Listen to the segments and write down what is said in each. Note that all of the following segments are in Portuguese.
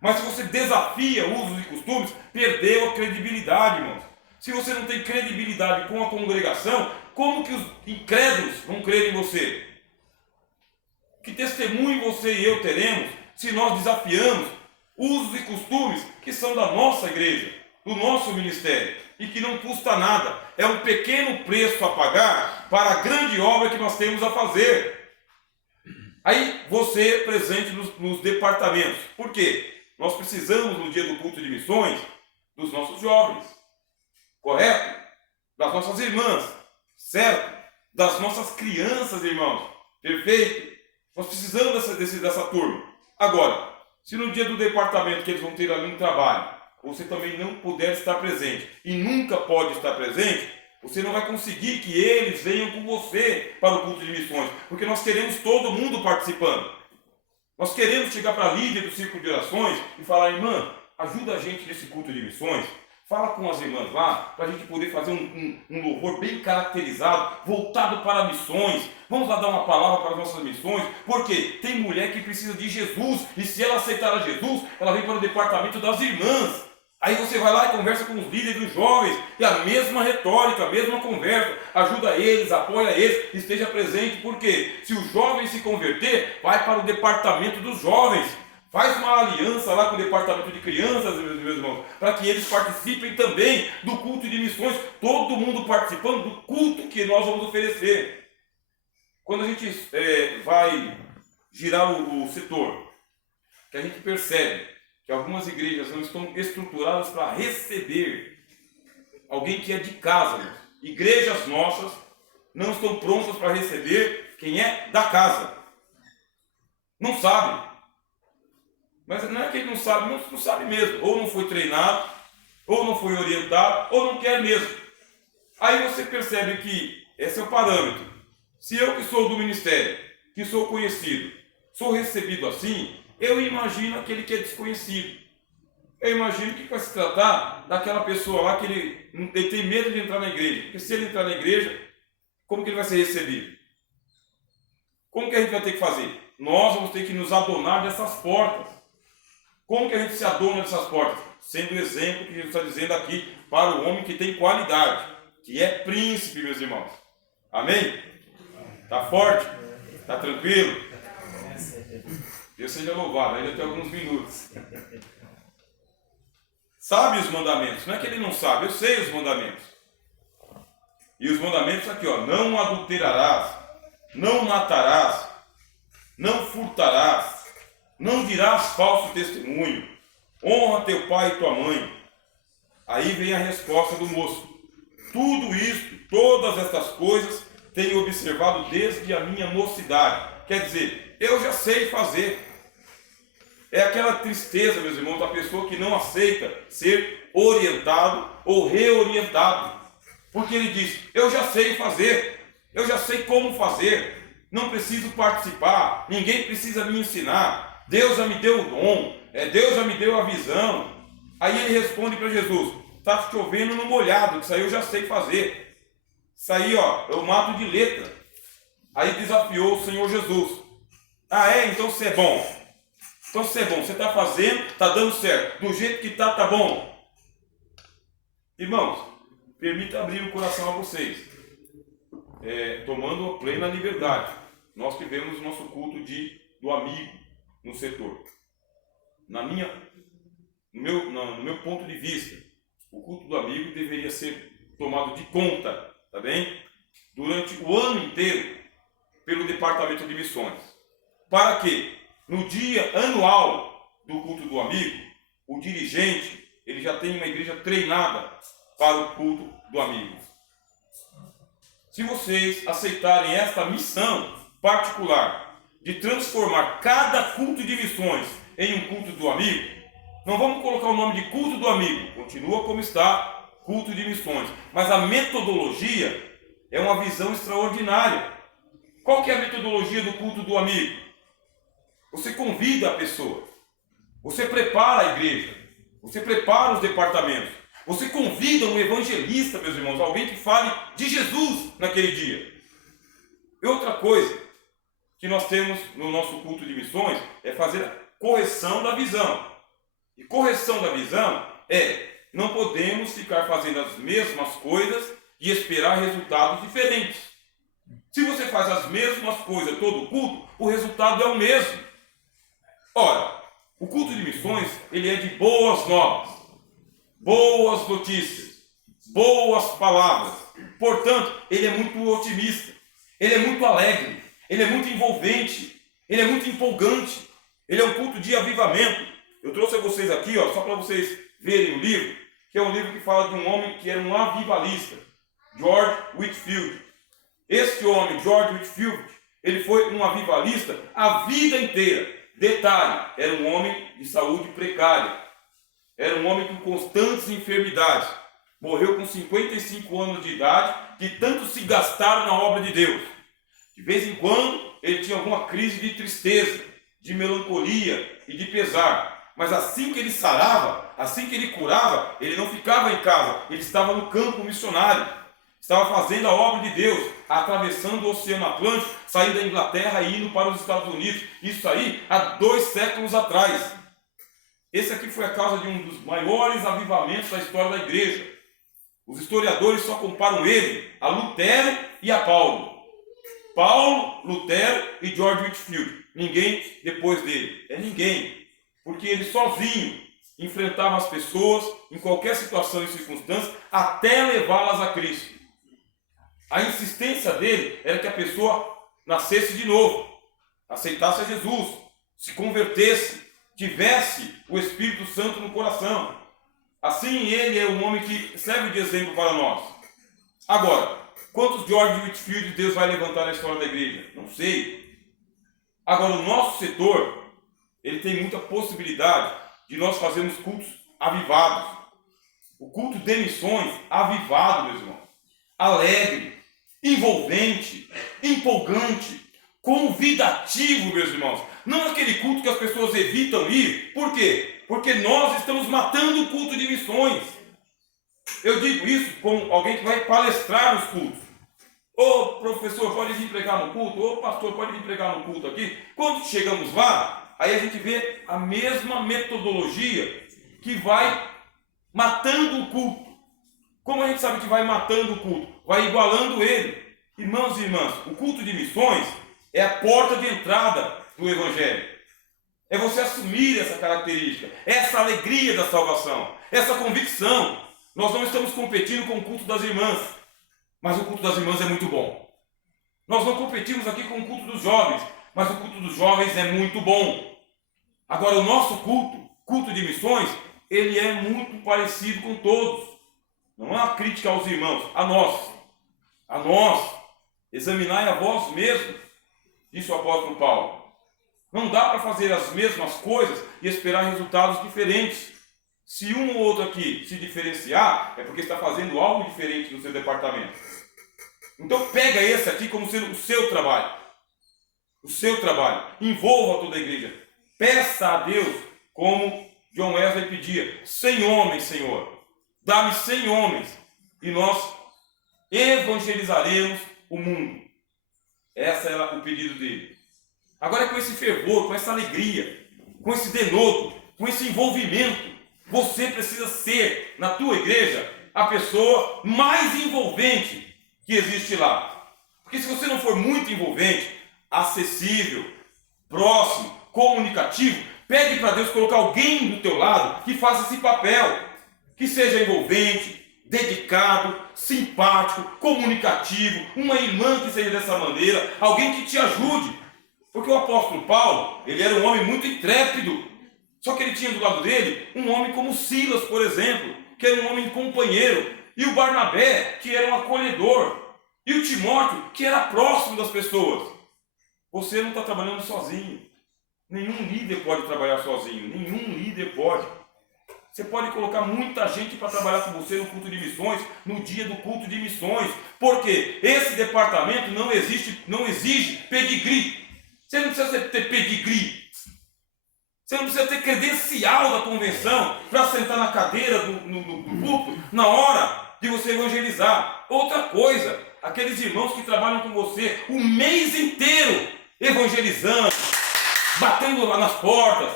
Mas se você desafia usos e costumes, perdeu a credibilidade, irmãos. Se você não tem credibilidade com a congregação, como que os incrédulos vão crer em você? Que testemunho você e eu teremos se nós desafiamos usos e costumes que são da nossa igreja, do nosso ministério, e que não custa nada? É um pequeno preço a pagar para a grande obra que nós temos a fazer. Aí você presente nos departamentos. Por quê? Nós precisamos, no dia do culto de missões, dos nossos jovens, correto? Das nossas irmãs, certo? Das nossas crianças, irmãos, perfeito? Nós precisamos dessa turma. Agora, se no dia do departamento que eles vão ter ali um trabalho, você também não puder estar presente, e nunca pode estar presente, você não vai conseguir que eles venham com você para o culto de missões, porque nós queremos todo mundo participando. Nós queremos chegar para a líder do círculo de orações e falar: irmã, ajuda a gente nesse culto de missões. Fala com as irmãs lá, para a gente poder fazer um louvor bem caracterizado, voltado para missões. Vamos lá dar uma palavra para as nossas missões, porque tem mulher que precisa de Jesus, e se ela aceitar a Jesus, ela vem para o departamento das irmãs. Aí você vai lá e conversa com os líderes dos jovens, e a mesma retórica, a mesma conversa, ajuda eles, apoia eles, esteja presente, porque se o jovem se converter, vai para o departamento dos jovens, faz uma aliança lá com o departamento de crianças, meus irmãos, para que eles participem também do culto de missões, todo mundo participando do culto que nós vamos oferecer. Quando a gente vai girar o setor, que a gente percebe que algumas igrejas não estão estruturadas para receber alguém que é de casa. Igrejas nossas não estão prontas para receber quem é da casa. Não sabe. Mas não é que ele não sabe, não sabe mesmo. Ou não foi treinado, ou não foi orientado, ou não quer mesmo. Aí você percebe que esse é o parâmetro. Se eu que sou do ministério, que sou conhecido, sou recebido assim, eu imagino aquele que é desconhecido. Eu imagino que vai se tratar daquela pessoa lá que ele tem medo de entrar na igreja. Porque se ele entrar na igreja, como que ele vai ser recebido? Como que a gente vai ter que fazer? Nós vamos ter que nos adonar dessas portas. Como que a gente se adona dessas portas? Sendo o exemplo que Jesus está dizendo aqui para o homem que tem qualidade, que é príncipe, meus irmãos. Amém? Está forte? Está tranquilo? Deus seja louvado, ainda tem alguns minutos. Sabe os mandamentos? Não é que ele não sabe, eu sei os mandamentos. E os mandamentos aqui, ó: não adulterarás, não matarás, não furtarás, não dirás falso testemunho, honra teu pai e tua mãe. Aí vem a resposta do moço: tudo isto, todas estas coisas, tenho observado desde a minha mocidade. Quer dizer, eu já sei fazer. É aquela tristeza, meus irmãos, da pessoa que não aceita ser orientado ou reorientado. Porque ele diz: eu já sei fazer, eu já sei como fazer, não preciso participar, ninguém precisa me ensinar, Deus já me deu o dom, Deus já me deu a visão. Aí ele responde para Jesus: está chovendo no molhado, isso aí eu já sei fazer. Isso aí, ó, eu mato de letra. Aí desafiou o Senhor Jesus: ah, então você é bom. Então você é bom, você está fazendo, está dando certo. Do jeito que está, tá bom. Irmãos, permita abrir o coração a vocês. Tomando a plena liberdade. Nós tivemos o nosso culto do amigo no setor. No meu ponto de vista, o culto do amigo deveria ser tomado de conta, tá bem? Durante o ano inteiro, pelo departamento de missões. Para quê? No dia anual do culto do amigo, o dirigente, ele já tem uma igreja treinada para o culto do amigo. Se vocês aceitarem esta missão particular de transformar cada culto de missões em um culto do amigo, não vamos colocar o nome de culto do amigo, continua como está, culto de missões, mas a metodologia é uma visão extraordinária. Qual que é a metodologia do culto do amigo? Você convida a pessoa, você prepara a igreja, você prepara os departamentos, você convida um evangelista, meus irmãos, alguém que fale de Jesus naquele dia. E outra coisa que nós temos no nosso culto de missões é fazer a correção da visão. E correção da visão não podemos ficar fazendo as mesmas coisas e esperar resultados diferentes. Se você faz as mesmas coisas todo o culto, o resultado é o mesmo. Ora, o culto de missões, ele é de boas novas, boas notícias, boas palavras. Portanto, ele é muito otimista, ele é muito alegre, ele é muito envolvente, ele é muito empolgante. Ele é um culto de avivamento. Eu trouxe a vocês aqui, só para vocês verem o livro, que é um livro que fala de um homem que era um avivalista, George Whitefield. Este homem, George Whitefield, ele foi um avivalista a vida inteira. Detalhe, era um homem de saúde precária. Era um homem com constantes enfermidades. Morreu com 55 anos de idade, de tanto se gastar na obra de Deus. De vez em quando, ele tinha alguma crise de tristeza, de melancolia e de pesar. Mas assim que ele sarava, assim que ele curava, ele não ficava em casa, ele estava no campo missionário. Estava fazendo a obra de Deus, atravessando o Oceano Atlântico, saindo da Inglaterra e indo para os Estados Unidos. Isso aí há 2 séculos atrás. Esse aqui foi a causa de um dos maiores avivamentos da história da igreja. Os historiadores só comparam ele a Lutero e a Paulo. Paulo, Lutero e George Whitefield. Ninguém depois dele. É ninguém. Porque ele sozinho enfrentava as pessoas em qualquer situação e circunstância até levá-las a Cristo. A insistência dele era que a pessoa nascesse de novo, aceitasse a Jesus, se convertesse, tivesse o Espírito Santo no coração. Assim ele é um homem que serve de exemplo para nós. Agora, quantos George Whitefield Deus vai levantar na história da igreja? Não sei. Agora, o nosso setor, ele tem muita possibilidade de nós fazermos cultos avivados. O culto de missões avivado, meus irmãos. Alegre, envolvente, empolgante, convidativo, meus irmãos. Não aquele culto que as pessoas evitam ir. Por quê? Porque nós estamos matando o culto de missões. Eu digo isso como alguém que vai palestrar nos cultos. Ô professor, pode vir pregar no culto? Ô pastor, pode vir pregar no culto aqui? Quando chegamos lá, aí a gente vê a mesma metodologia que vai matando o culto. Como a gente sabe que vai matando o culto? Vai igualando ele. Irmãos e irmãs, o culto de missões é a porta de entrada do Evangelho. É você assumir essa característica, essa alegria da salvação, essa convicção. Nós não estamos competindo com o culto das irmãs, mas o culto das irmãs é muito bom. Nós não competimos aqui com o culto dos jovens, mas o culto dos jovens é muito bom. Agora, o nosso culto de missões, ele é muito parecido com todos. Não é uma crítica aos irmãos, a nós, examinai a vós mesmos, disse o apóstolo Paulo. Não dá para fazer as mesmas coisas e esperar resultados diferentes. Se um ou outro aqui se diferenciar, é porque está fazendo algo diferente no seu departamento. Então pega esse aqui como sendo o seu trabalho. O seu trabalho. Envolva toda a igreja. Peça a Deus, como John Wesley pedia, 100 homens, Senhor. Dá-me 100 homens e nós evangelizaremos o mundo. Esse era o pedido dele. Agora, com esse fervor, com essa alegria, com esse denoto, com esse envolvimento, você precisa ser, na tua igreja, a pessoa mais envolvente que existe lá. Porque se você não for muito envolvente, acessível, próximo, comunicativo, pede para Deus colocar alguém do teu lado que faça esse papel, que seja envolvente, dedicado, simpático, comunicativo, uma irmã que seja dessa maneira, alguém que te ajude. Porque o apóstolo Paulo, ele era um homem muito intrépido, só que ele tinha do lado dele um homem como Silas, por exemplo, que era um homem companheiro, e o Barnabé, que era um acolhedor, e o Timóteo, que era próximo das pessoas. Você não está trabalhando sozinho. Nenhum líder pode trabalhar sozinho, nenhum líder pode. Você pode colocar muita gente para trabalhar com você no culto de missões, no dia do culto de missões, porque esse departamento não exige pedigree. Você não precisa ter pedigree. Você não precisa ter credencial da convenção para sentar na cadeira do púlpito na hora de você evangelizar. Outra coisa, aqueles irmãos que trabalham com você o mês inteiro evangelizando, batendo lá nas portas,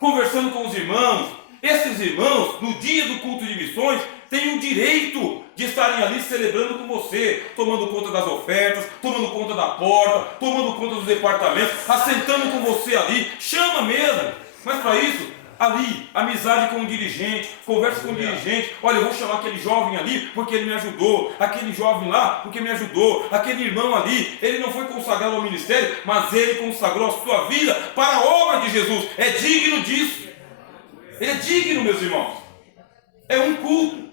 conversando com os irmãos, Esses irmãos, no dia do culto de missões, têm o direito de estarem ali celebrando com você, tomando conta das ofertas, tomando conta da porta, tomando conta dos departamentos, assentando com você ali, chama mesmo. Mas para isso, ali, amizade com o dirigente, conversa com o dirigente. Olha, eu vou chamar aquele jovem ali porque ele me ajudou, aquele jovem lá porque me ajudou, aquele irmão ali, ele não foi consagrado ao ministério, mas ele consagrou a sua vida para a obra de Jesus. É digno disso. Ele é digno, meus irmãos. É um culto.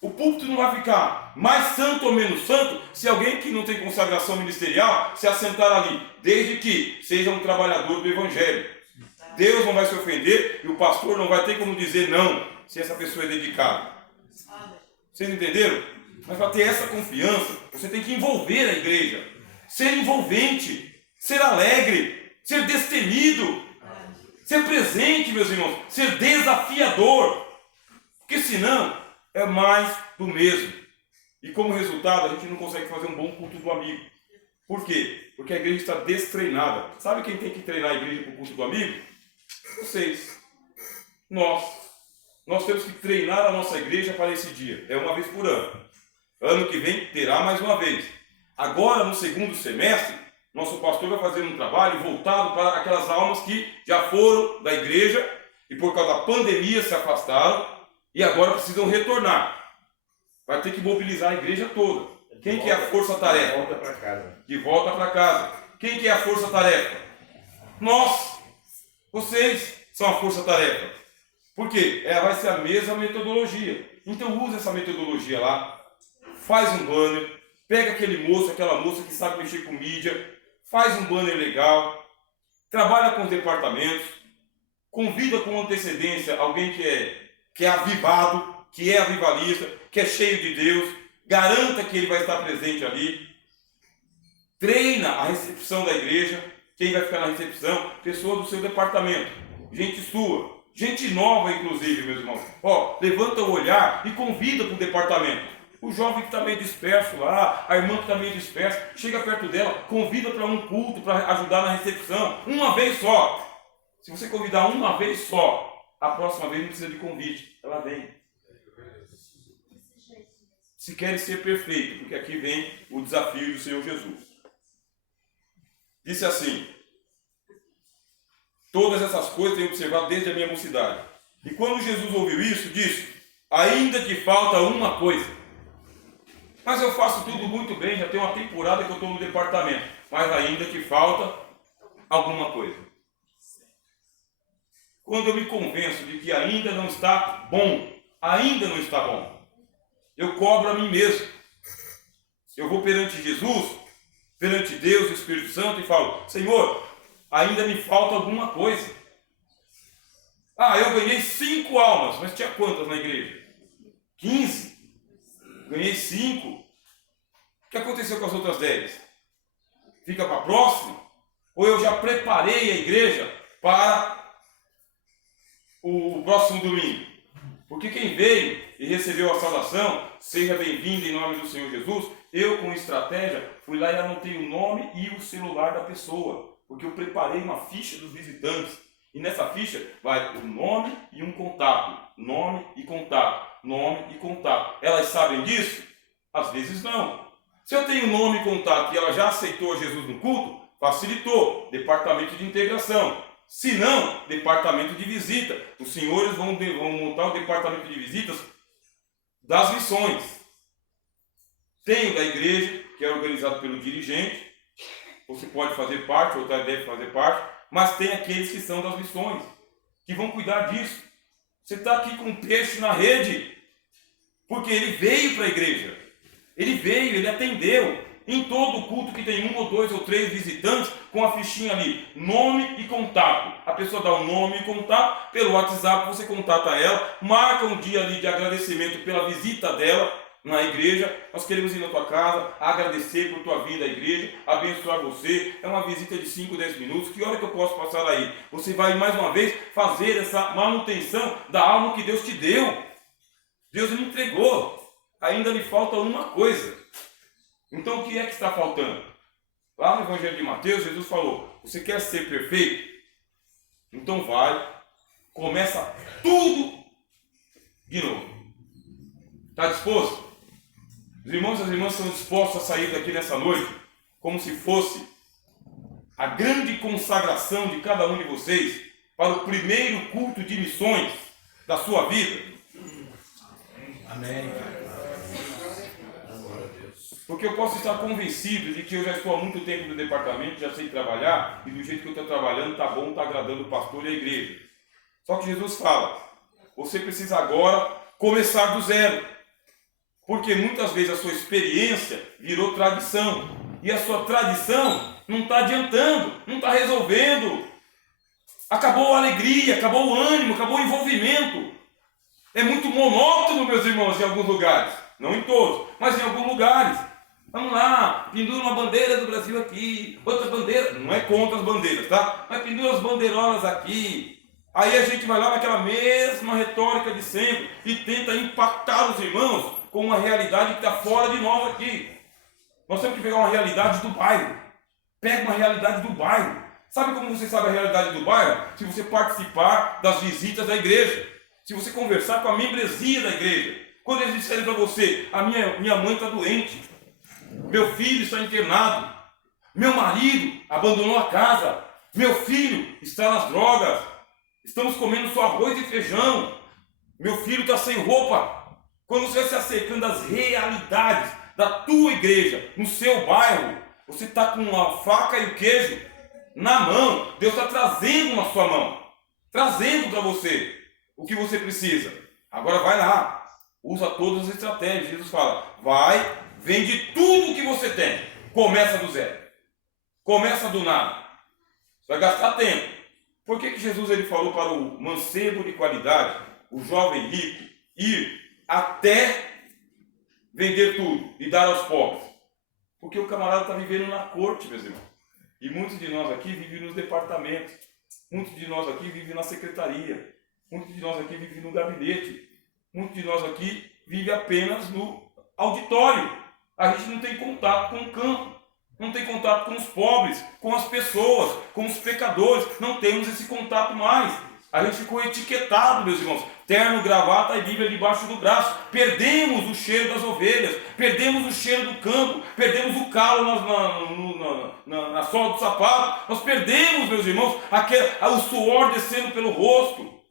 O púlpito não vai ficar mais santo ou menos santo se alguém que não tem consagração ministerial se assentar ali, desde que seja um trabalhador do Evangelho. Deus não vai se ofender e o pastor não vai ter como dizer não, se essa pessoa é dedicada. Vocês entenderam? Mas para ter essa confiança, você tem que envolver a igreja, ser envolvente, ser alegre, ser destemido, ser presente, meus irmãos, ser desafiador, porque senão é mais do mesmo. E como resultado, a gente não consegue fazer um bom culto do amigo. Por quê? Porque a igreja está destreinada. Sabe quem tem que treinar a igreja para o culto do amigo? Vocês. Nós temos que treinar a nossa igreja para esse dia. É uma vez por ano. Ano que vem terá mais uma vez. Agora, no segundo semestre, nosso pastor vai fazer um trabalho voltado para aquelas almas que já foram da igreja e por causa da pandemia se afastaram e agora precisam retornar. Vai ter que mobilizar a igreja toda. Quem que é a força-tarefa? De volta para casa. De volta para casa. Quem que é a força-tarefa? Nós. Vocês são a força-tarefa. Por quê? Vai ser a mesma metodologia. Então use essa metodologia lá. Faz um banner. Pega aquele moço, aquela moça que sabe mexer com mídia. Faz um banner legal. Trabalha com os departamentos. Convida com antecedência alguém que é avivado, que é avivalista, que é cheio de Deus. Garanta que ele vai estar presente ali. Treina a recepção da igreja. Quem vai ficar na recepção? Pessoa do seu departamento. Gente sua. Gente nova, inclusive, meus irmãos. Levanta o olhar e convida para o departamento. O jovem que está meio disperso lá, a irmã que está meio dispersa, chega perto dela, convida para um culto, para ajudar na recepção. Uma vez só. Se você convidar uma vez só, a próxima vez não precisa de convite. Ela vem. Se querem ser perfeito, porque aqui vem o desafio do Senhor Jesus. Disse assim: todas essas coisas tenho observado desde a minha mocidade. E quando Jesus ouviu isso, disse: ainda que falta uma coisa. Mas eu faço tudo muito bem, já tem uma temporada que eu estou no departamento. Mas ainda que falta alguma coisa. Quando eu me convenço de que ainda não está bom, eu cobro a mim mesmo. Eu vou perante Jesus, perante Deus e o Espírito Santo e falo: Senhor, ainda me falta alguma coisa. Eu ganhei 5 almas, mas tinha quantas na igreja? 15. Ganhei 5. O que aconteceu com as outras 10? Fica para a próxima? Ou eu já preparei a igreja para o próximo domingo? Porque quem veio e recebeu a saudação, seja bem-vindo em nome do Senhor Jesus, eu com estratégia fui lá e anotei o nome e o celular da pessoa, porque eu preparei uma ficha dos visitantes, e nessa ficha vai o nome e um contato, nome e contato, nome e contato. Elas sabem disso? Às vezes não. Se eu tenho nome e contato e ela já aceitou Jesus no culto, facilitou, departamento de integração. Se não, departamento de visita. Os senhores vão montar o departamento de visitas das missões. Tem o da igreja, que é organizado pelo dirigente. Você pode fazer parte, ou deve fazer parte. Mas tem aqueles que são das missões, que vão cuidar disso. Você está aqui com um peixe na rede, porque ele veio para a igreja. Ele veio, ele atendeu. Em todo culto que tem 1 ou 2 ou 3 visitantes, com a fichinha ali, nome e contato. A pessoa dá o nome e contato, pelo WhatsApp você contata ela, marca um dia ali de agradecimento pela visita dela na igreja. Nós queremos ir na tua casa, agradecer por tua vinda à igreja, abençoar você. É uma visita de 5, 10 minutos. Que hora que eu posso passar aí? Você vai mais uma vez fazer essa manutenção da alma que Deus te deu. Deus me entregou. Ainda lhe falta uma coisa. Então o que é que está faltando? Lá no Evangelho de Mateus, Jesus falou: você quer ser perfeito? Então vai, começa tudo de novo. Está disposto? Os irmãos e as irmãs estão dispostos a sair daqui nessa noite como se fosse a grande consagração de cada um de vocês para o primeiro culto de missões da sua vida? Amém. Porque eu posso estar convencido de que eu já estou há muito tempo no departamento, já sei trabalhar, e do jeito que eu estou trabalhando está bom, está agradando o pastor e a igreja. Só que Jesus fala, você precisa agora começar do zero. Porque muitas vezes a sua experiência virou tradição. E a sua tradição não está adiantando, não está resolvendo. Acabou a alegria, acabou o ânimo, acabou o envolvimento. É muito monótono, meus irmãos, em alguns lugares. Não em todos, mas em alguns lugares. Vamos lá, pendura uma bandeira do Brasil aqui, outra bandeira, não é contra as bandeiras, tá? Mas pendura as bandeirolas aqui. Aí a gente vai lá naquela mesma retórica de sempre e tenta impactar os irmãos com uma realidade que está fora de nós aqui. Nós temos que pegar uma realidade do bairro. Pega uma realidade do bairro. Sabe como você sabe a realidade do bairro? Se você participar das visitas da igreja. Se você conversar com a membresia da igreja. Quando eles disserem para você, a minha mãe está doente. Meu filho está internado. Meu marido abandonou a casa. Meu filho está nas drogas. Estamos comendo só arroz e feijão. Meu filho está sem roupa. Quando você vai se acercando às realidades da tua igreja, no seu bairro, você está com a faca e o queijo na mão. Deus está trazendo na sua mão. Trazendo para você o que você precisa. Agora vai lá. Usa todas as estratégias. Jesus fala, vai, vende tudo o que você tem. Começa do zero. Começa do nada. Você vai gastar tempo. Por que Jesus ele falou para o mancebo de qualidade, o jovem rico, ir até vender tudo e dar aos pobres? Porque o camarada está vivendo na corte, meus irmãos. E muitos de nós aqui vivem nos departamentos. Muitos de nós aqui vivem na secretaria. Muitos de nós aqui vivem no gabinete. Muitos de nós aqui vivem apenas no auditório. A gente não tem contato com o campo. Não tem contato com os pobres, com as pessoas, com os pecadores. Não temos esse contato mais. A gente ficou etiquetado, meus irmãos. Terno, gravata e Bíblia debaixo do braço. Perdemos o cheiro das ovelhas. Perdemos o cheiro do campo. Perdemos o calo na sola do sapato. Nós perdemos, meus irmãos, o suor descendo pelo rosto.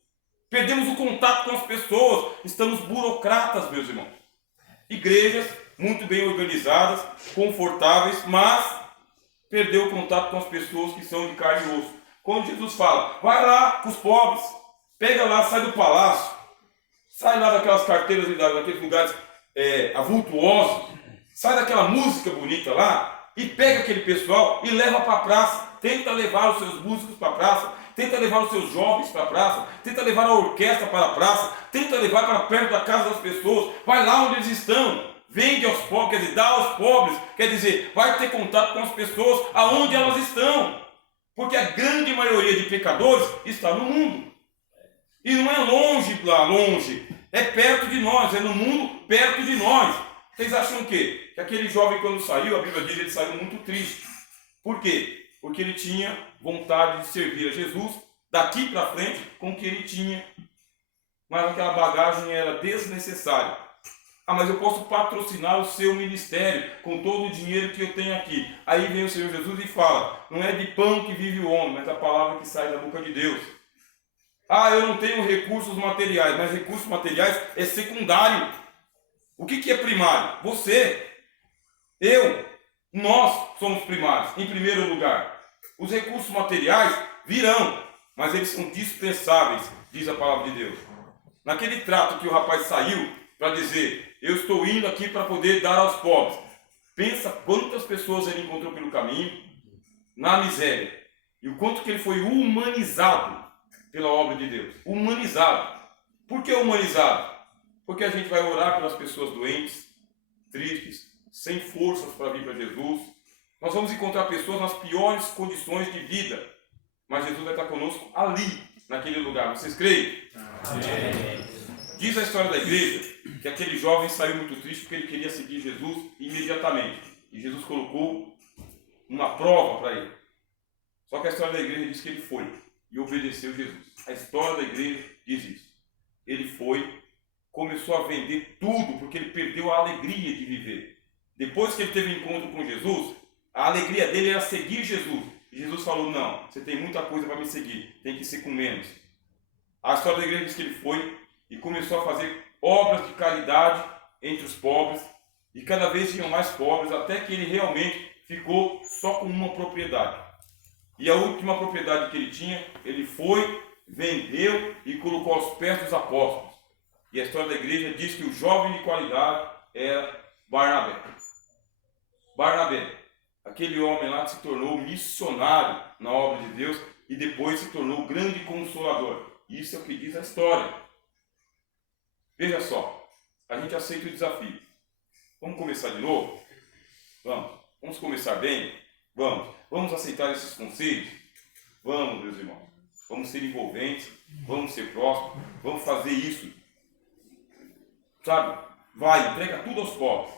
Perdemos o contato com as pessoas. Estamos burocratas, meus irmãos. Igrejas muito bem organizadas, confortáveis, mas perdeu o contato com as pessoas que são de carne e osso. Quando Jesus fala, vai lá com os pobres, pega lá, sai do palácio, sai lá daquelas carteiras e daqueles lugares avultuosos, sai daquela música bonita lá e pega aquele pessoal e leva para a praça. Tenta levar os seus músicos para a praça, tenta levar os seus jovens para a praça, tenta levar a orquestra para a praça, tenta levar para perto da casa das pessoas, vai lá onde eles estão. Vende aos pobres, quer dizer, dá aos pobres, quer dizer, vai ter contato com as pessoas aonde elas estão. Porque a grande maioria de pecadores está no mundo. E não é longe lá, longe. É perto de nós, é no mundo, perto de nós. Vocês acham o quê? Que aquele jovem quando saiu, a Bíblia diz, ele saiu muito triste. Por quê? Porque ele tinha vontade de servir a Jesus daqui para frente com o que ele tinha. Mas aquela bagagem era desnecessária. Ah, mas eu posso patrocinar o seu ministério com todo o dinheiro que eu tenho aqui. Aí vem o Senhor Jesus e fala, não é de pão que vive o homem, mas da palavra que sai da boca de Deus. Ah, eu não tenho recursos materiais, mas recursos materiais é secundário. O que é primário? Você, eu, nós somos primários, em primeiro lugar. Os recursos materiais virão, mas eles são dispensáveis, diz a palavra de Deus. Naquele trato que o rapaz saiu para dizer, eu estou indo aqui para poder dar aos pobres. Pensa quantas pessoas ele encontrou pelo caminho, na miséria. E o quanto que ele foi humanizado pela obra de Deus. Humanizado. Por que humanizado? Porque a gente vai orar pelas pessoas doentes, tristes, sem forças para vir para Jesus. Nós vamos encontrar pessoas nas piores condições de vida. Mas Jesus vai estar conosco ali, naquele lugar. Vocês creem? Amém. Diz a história da igreja que aquele jovem saiu muito triste porque ele queria seguir Jesus imediatamente. E Jesus colocou uma prova para ele. Só que a história da igreja diz que ele foi. e obedeceu Jesus. A história da igreja diz isso. Ele começou a vender tudo, porque ele perdeu a alegria de viver. Depois que ele teve um encontro com Jesus, a alegria dele era seguir Jesus. E Jesus falou, não, você tem muita coisa para me seguir, tem que ser com menos. A história da igreja diz que ele foi e começou a fazer obras de caridade entre os pobres, e cada vez tinham mais pobres, até que ele realmente ficou só com uma propriedade. E a última propriedade que ele tinha, ele foi, vendeu e colocou aos pés dos apóstolos. E a história da igreja diz que o jovem de qualidade era Barnabé. Barnabé, aquele homem lá que se tornou missionário na obra de Deus e depois se tornou o grande consolador. Isso é o que diz a história. Veja só, a gente aceita o desafio. Vamos começar de novo? Vamos. Vamos começar bem? Vamos. Vamos aceitar esses conselhos? Vamos, meus irmãos. Vamos ser envolventes, vamos ser próximos, vamos fazer isso. Sabe? Vai, entrega tudo aos pobres.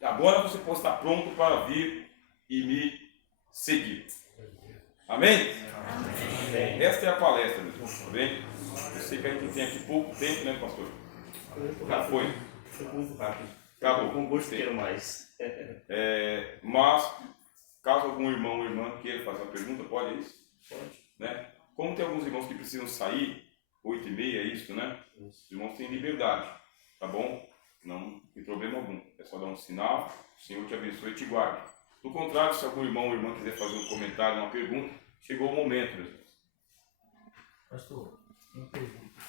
Agora você pode estar pronto para vir e me seguir. Amém? Amém. Esta é a palestra, meus irmãos. Tá bem? Eu sei que a gente tem aqui pouco tempo, né, pastor? Já foi. Foi muito rápido. Acabou. Com gosto quero mais. Mas, caso algum irmão ou irmã queira fazer uma pergunta, pode isso? Pode. Né? Como tem alguns irmãos que precisam sair, 8h30 é isso, né? Os irmãos têm liberdade, tá bom? Não tem problema algum. É só dar um sinal, o Senhor te abençoe e te guarde. Do contrário, se algum irmão ou irmã quiser fazer um comentário, uma pergunta, chegou o momento, meus irmãos. Pastor, uma pergunta.